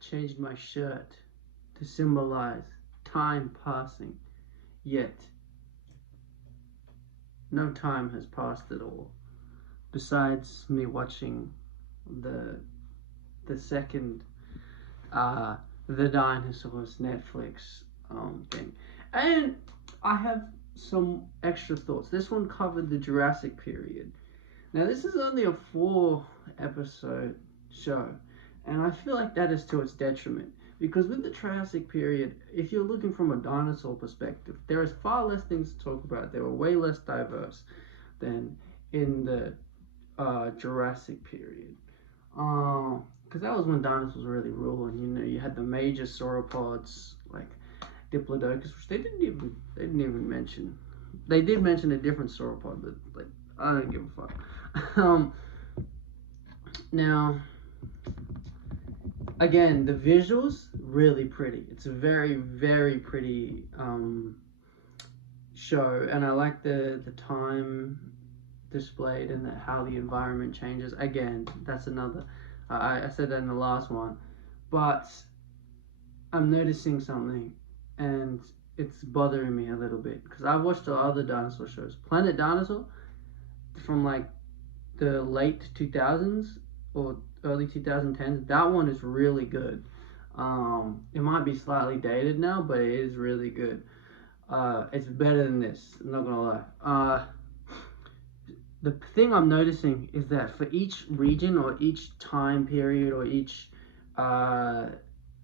changed my shirt to symbolize time passing, yet no time has passed at all. Besides me watching the second the dinosaurs Netflix thing, and I have some extra thoughts. This one covered the Jurassic period. Now this is only a 4 episode show, and I feel like that is to its detriment. Because with the Triassic period, if you're looking from a dinosaur perspective, there is far less things to talk about. They were way less diverse than in the Jurassic period. Because that was when dinosaurs really ruled. You know, you had the major sauropods like Diplodocus, which they didn't even mention. They did mention a different sauropod, but like I don't give a fuck. Now, again, the visuals really pretty. It's a very very pretty show, and I like the time displayed and how the environment changes. Again, that's another. I said that in the last one, but I'm noticing something, and it's bothering me a little bit because I watched the other dinosaur shows. Planet Dinosaur from like the late 2000s or early 2010s. That one is really good. It might be slightly dated now, but it is really good. It's better than this. I'm not gonna lie. The thing I'm noticing is that for each region or each time period or each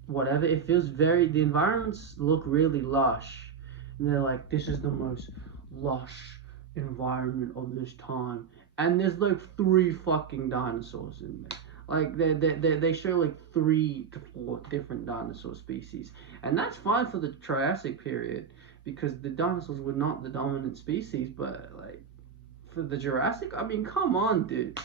whatever, it feels the environments look really lush, and they're like, this is the most lush environment of this time, and there's like 3 fucking dinosaurs in there. Like they show like 3 to 4 different dinosaur species, and that's fine for the Triassic period because the dinosaurs were not the dominant species. But like for the Jurassic, I mean, come on, dude.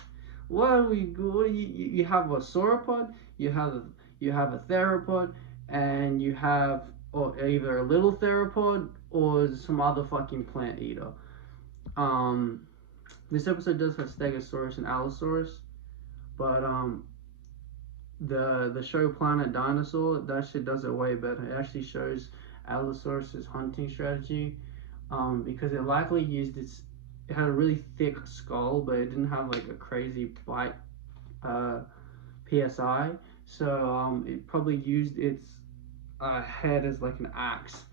What are we? What you have a sauropod, you have a theropod, and you have or either a little theropod or some other fucking plant eater. Um, this episode does have Stegosaurus and Allosaurus, but the show Planet Dinosaur, that shit does it way better. It actually shows Allosaurus's hunting strategy, because it likely used it had a really thick skull, but it didn't have like a crazy bite psi. So it probably used its head as like an axe.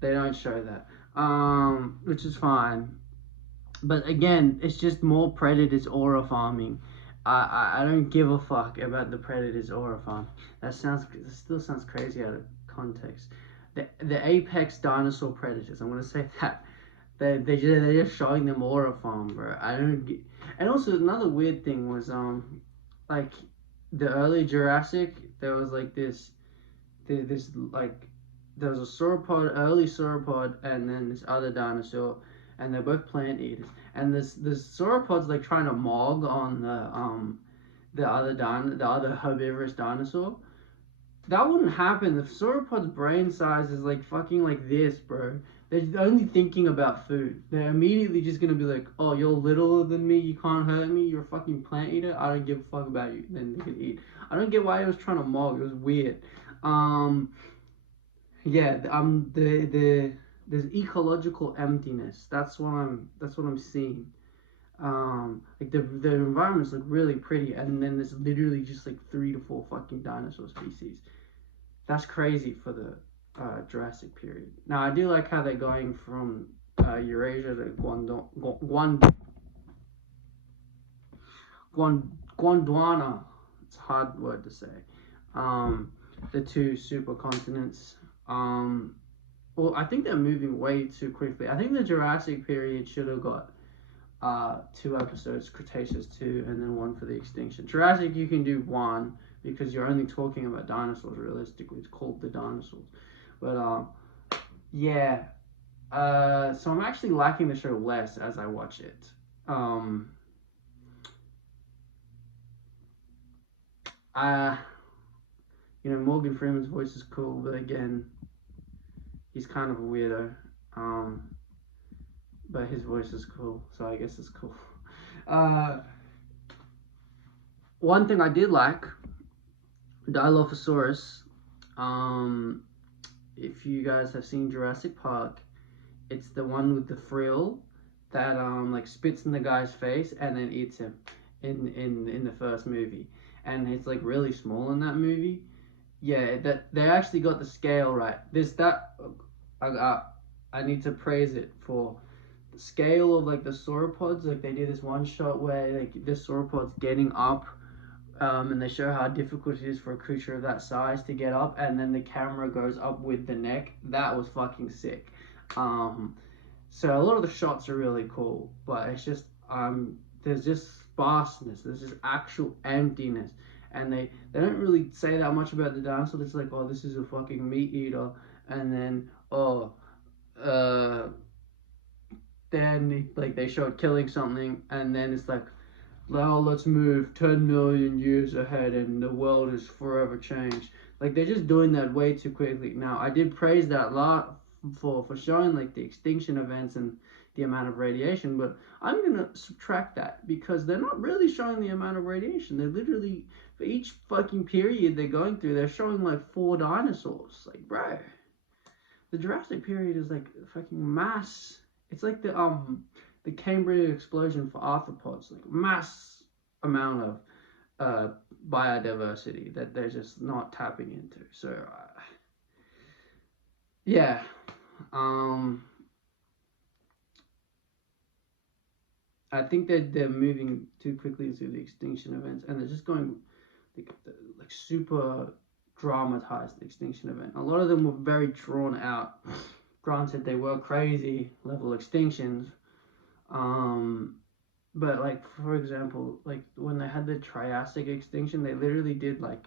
They don't show that, which is fine. But again, it's just more predators aura farming. I don't give a fuck about the predators aura farm. That still sounds crazy out of context. The apex dinosaur predators. I'm gonna say that. They're just showing them aura farm, bro. I don't get. And also another weird thing was like the early Jurassic, there was like this like there was a early sauropod, and then this other dinosaur, and they're both plant eaters. And this sauropod's like trying to mog on the other herbivorous dinosaur. That wouldn't happen. The sauropod's brain size is like fucking like this, bro. They're only thinking about food. They're immediately just gonna be like, oh, you're littler than me, you can't hurt me, you're a fucking plant eater, I don't give a fuck about you. Then they can eat. I don't get why he was trying to mog. It was weird. Yeah, there's ecological emptiness. That's what I'm seeing. Like the environments look really pretty, and then there's literally just like 3 to 4 fucking dinosaur species. That's crazy for the Jurassic period. Now I do like how they're going from Eurasia to Gondwana. It's a hard word to say. The 2 supercontinents. Well, I think they're moving way too quickly. I think the Jurassic period should have got 2 episodes, Cretaceous 2, and then 1 for the extinction. Jurassic, you can do 1 because you're only talking about dinosaurs. Realistically, it's called the dinosaurs. But yeah. So I'm actually liking the show less as I watch it. Morgan Freeman's voice is cool, but again, he's kind of a weirdo. But his voice is cool, so I guess it's cool. One thing I did like, Dilophosaurus. Um, if you guys have seen Jurassic Park, it's the one with the frill that like spits in the guy's face and then eats him in the first movie, and it's like really small in that movie. Yeah, that they actually got the scale right. This that I I need to praise it for the scale of like the sauropods. Like they did this one shot where like the sauropods getting up, and they show how difficult it is for a creature of that size to get up, and then the camera goes up with the neck. That was fucking sick. Um, so a lot of the shots are really cool, but it's just there's just sparseness. There's just actual emptiness, and they don't really say that much about the dinosaur. It's like, oh, this is a fucking meat eater, and then oh, uh, then like they show it killing something, and then it's like, now let's move 10 million years ahead and the world is forever changed. Like they're just doing that way too quickly. Now I did praise that a lot for showing like the extinction events and the amount of radiation, but I'm gonna subtract that because they're not really showing the amount of radiation. They're literally, for each fucking period they're going through, they're showing like 4 dinosaurs. Like, bro, the Jurassic period is like fucking mass. It's like the Cambrian explosion for arthropods, like mass amount of biodiversity that they're just not tapping into. So yeah, um, I think that they're moving too quickly through the extinction events, and they're just going like super dramatized extinction event. A lot of them were very drawn out. Granted, they were crazy level extinctions. Um, but like for example, like when they had the Triassic extinction, they literally did like.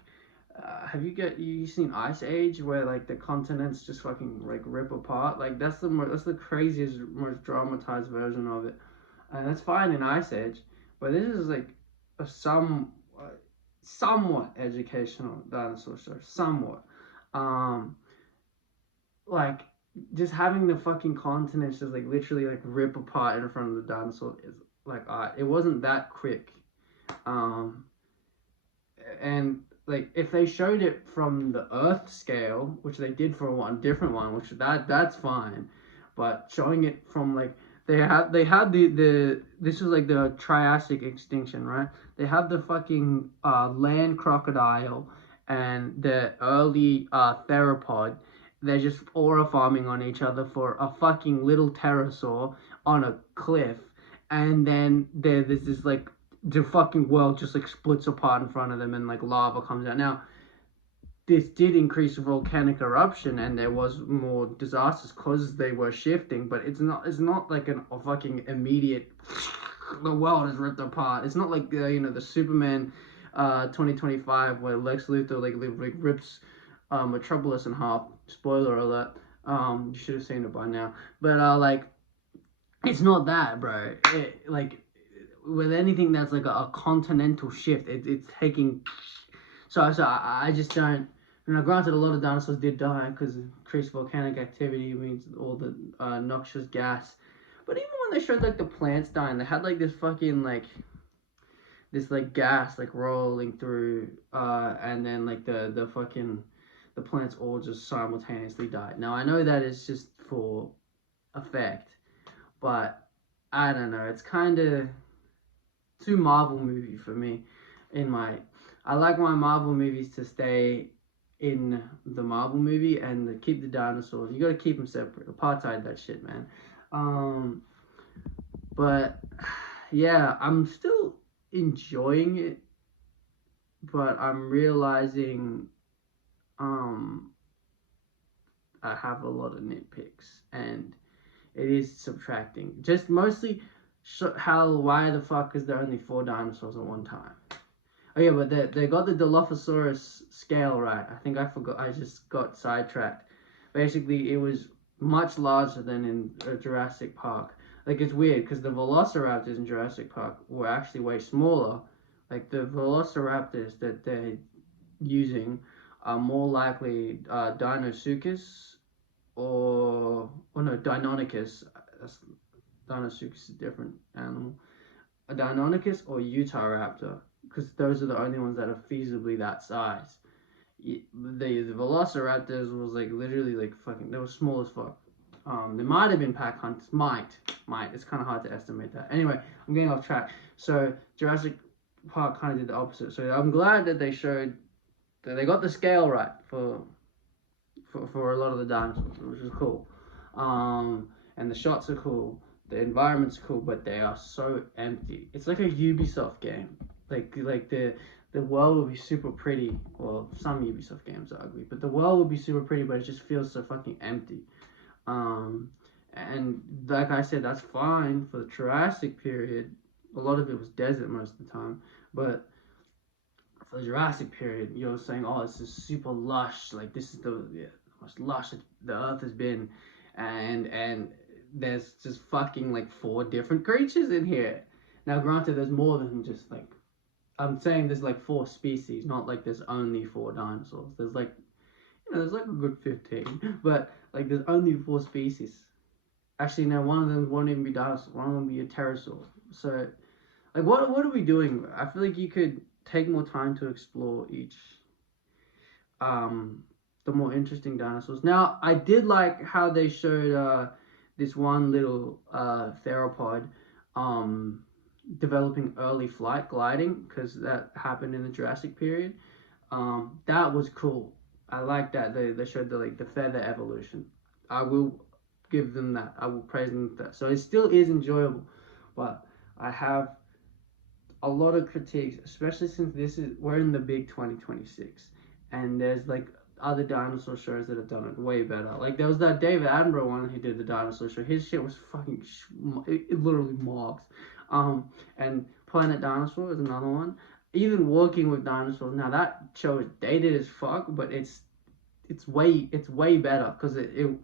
Have you seen Ice Age where like the continents just fucking like rip apart? Like that's the craziest, most dramatized version of it, and that's fine in Ice Age, but this is like a somewhat educational dinosaur show, somewhat. Um, like just having the fucking continents just like literally like rip apart in front of the dinosaur is like it wasn't that quick. Um, and like if they showed it from the Earth scale, which they did for one different one, which that's fine, but showing it from like they had the this was like the Triassic extinction, right? They had the fucking land crocodile and the early theropod. They're just aura farming on each other for a fucking little pterosaur on a cliff, and then there's this like the fucking world just like splits apart in front of them and like lava comes out. Now, this did increase volcanic eruption and there was more disasters because they were shifting, but it's not like a fucking immediate the world is ripped apart. It's not like the Superman 2025 where Lex Luthor like rips Metropolis in half. Spoiler alert. You should have seen it by now. But like it's not that, bro. Like with anything that's like a continental shift, it's taking. So I just don't. Granted, a lot of dinosaurs did die because increased volcanic activity means all the noxious gas. But even when they showed like the plants dying, they had like this fucking like this like gas like rolling through, and then like the fucking the plants all just simultaneously died. Now I know that is just for effect, but I don't know. It's kind of too Marvel movie for me. I like my Marvel movies to stay in the Marvel movie and to keep the dinosaurs. You got to keep them separate. Apartheid that shit, man. Um, but yeah, I'm still enjoying it, but I'm realizing um I have a lot of nitpicks and it is subtracting. Just mostly why the fuck is there only 4 dinosaurs at one time? Oh yeah, but they got the Dilophosaurus scale right. I think I forgot. I just got sidetracked. Basically, it was much larger than in Jurassic Park. Like it's weird because the Velociraptors in Jurassic Park were actually way smaller. Like the Velociraptors that they're using are more likely Dinosuchus or no Deinonychus. Dinosuchus is a different animal. A Deinonychus or Utahraptor, because those are the only ones that are feasibly that size. The velociraptors was like literally like fucking. They were small as fuck. They might have been pack hunters. Might. It's kind of hard to estimate that. Anyway, I'm getting off track. So Jurassic Park kind of did the opposite. So I'm glad that they showed that they got the scale right for a lot of the dinosaurs, which is cool. And the shots are cool. The environment's cool, but they are so empty. It's like a Ubisoft game. Like the world will be super pretty. Well, some Ubisoft games are ugly, but the world will be super pretty, but it just feels so fucking empty. Um, and like I said, that's fine for the Jurassic period. A lot of it was desert most of the time, but for the Jurassic period, you're saying, oh, this is super lush. Like this is the most lush that the Earth has been, and there's just fucking like 4 different creatures in here. Now, granted, there's more than just like I'm saying. There's like 4 species, not like there's only 4 dinosaurs. There's like there's like a good 15, but like there's only 4 species. Actually, now one of them won't even be dinosaur. One of them will be a pterosaur. So like, what are we doing? I feel like you could take more time to explore each um the more interesting dinosaurs. Now, I did like how they showed this one little theropod um developing early flight gliding, because that happened in the Jurassic period. That was cool. I like that they showed the feather evolution. I will give them that. I will praise them for that. So it still is enjoyable, but I have a lot of critiques, especially since we're in the big 2026, and there's like other dinosaur shows that have done it way better. Like there was that David Attenborough one who did the dinosaur show. His shit was fucking it literally marks. And Planet Dinosaur is another one. Even Walking with Dinosaurs. Now that show is dated as fuck, but it's way better because it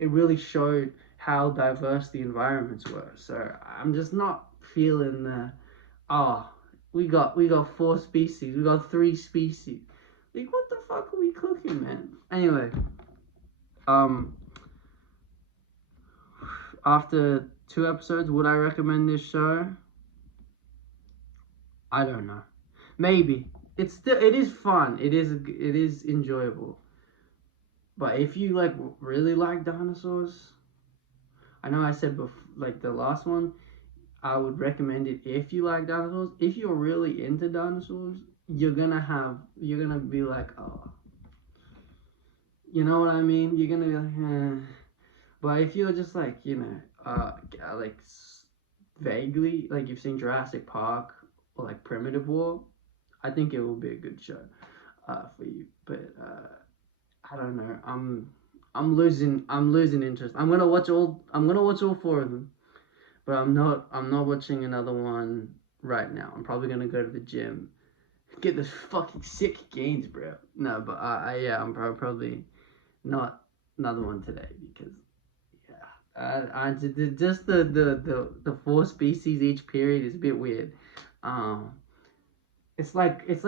really showed how diverse the environments were. So I'm just not feeling the oh, we got 4 species. We got 3 species. Like what the fuck are we cooking, man? Anyway, um, after 2 episodes, would I recommend this show? I don't know. Maybe it is fun. It is enjoyable. But if you like really like dinosaurs, I know I said before, like the last one, I would recommend it if you like dinosaurs. If you're really into dinosaurs, you're gonna be like, oh, you know what I mean? You're gonna be like, eh. But if you're just like, like vaguely, like you've seen Jurassic Park or like Primitive War, I think it will be a good show, for you. But I don't know. I'm losing interest. I'm gonna watch all 4 of them. But I'm not watching another one right now. I'm probably gonna go to the gym, get those fucking sick gains, bro. No, but yeah, I'm probably not another one today because yeah, just the 4 species each period is a bit weird. Um, it's like if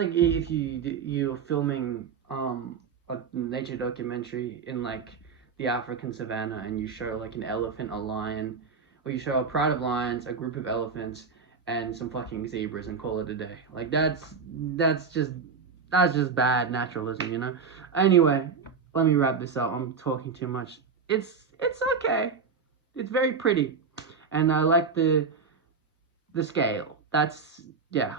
you're filming a nature documentary in like the African savannah, and you show like an elephant, a lion, or you show a pride of lions, a group of elephants, and some fucking zebras, and call it a day. Like that's just bad naturalism, you know. Anyway, let me wrap this up. I'm talking too much. It's okay. It's very pretty, and I like the scale. That's yeah.